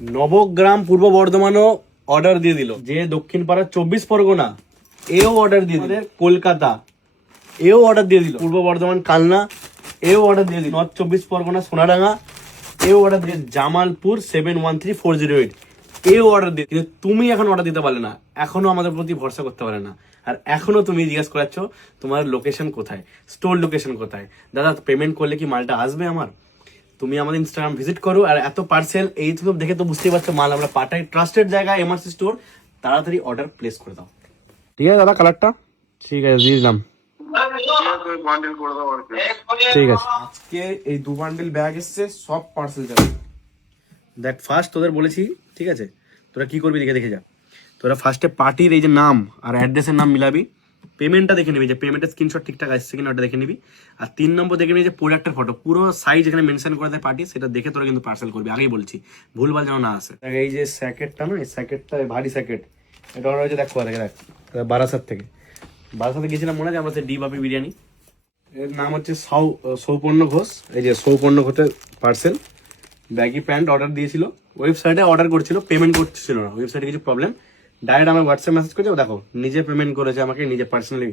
নবগ্রাম পূর্ব বর্ধমানও order দিয়ে দিল, যে দক্ষিণ পাড়া 24 পরগনা এও অর্ডার দিয়ে দিল, কলকাতা এও অর্ডার দিয়ে দিল, পূর্ব বর্ধমান কালনা এও অর্ডার দিয়ে দিল, নর্থ 24 পরগনা সোনাডাঙ্গা এও অর্ডার দিয়ে, জামালপুর 713408 এও অর্ডার দিয়ে। কিন্তু তুমি এখন অর্ডার দিতে পারলে না, এখনো আমাদের প্রতি ভরসা করতে পারে না, আর এখনো তুমি জিজ্ঞাসা করাচ্ছ তোমার লোকেশন কোথায়, স্টোর লোকেশন কোথায়। দাদা পেমেন্ট করলে কি মালটা আসবে আমার? তুমি আমাদের ইনস্টাগ্রাম ভিজিট করো, আর এত পার্সেল এই তো দেখে তো বুঝতেই পারছো মাল আমরা পাঠাই, ট্রাস্টেড জায়গা এমআরসি স্টোর, তাড়াতাড়ি অর্ডার প্লেস করে দাও। ঠিক আছে দাদা, কালারটা ঠিক আছে দিয়ে দিলাম। ঠিক আছে, আজকে এই 2 বান্ডিল ব্যাগ এসছে, সব পার্সেল যাবে। দেখ ফার্স্ট তোদের বলেছি, ঠিক আছে তোরা কি করবি দেখে দেখে যা। তোরা ফার্স্টে পার্টির এই যে নাম আর অ্যাড্রেসের নাম মিলাবি, পেমেন্টটা দেখে নিবি যে পেমেন্টের স্ক্রিনশট ঠিকঠাক আসছে কিনা ওটা দেখে নিবি, আর 3 নম্বর দেখে নিবি যে প্রোডাক্টের ফটো পুরো সাইজ এখানে মেনশন করে দেয় পার্টি, সেটা দেখে তোরা কিন্তু পার্সেল করবি, আগেই বলছি ভুলভাল যেন না আসে। এই যে স্যাকেটটা না, এই স্যাকেটটা ভারী স্যাকেট, এটা অর্ডার হয়েছে দেখ দেখে দেখ বারাসাত থেকে। বারাসাতে গেছিলাম মনে আছে আমরা, সেই ডি বাপি বিরিয়ানি। এর নাম হচ্ছে সৌপর্ণ ঘোষ, এই যে সৌপর্ণ ঘোষের পার্সেল। ব্যাগি প্যান্ট অর্ডার দিয়েছিল, ওয়েবসাইটে অর্ডার করছিল, পেমেন্ট করছিল না, ওয়েবসাইটে কিছু প্রবলেম, ডাইরেক্ট আমার হোয়াটসঅ্যাপ মেসেজ করেছে, দেখো নিজে পেমেন্ট করেছে আমাকে, নিজে পার্সোনালি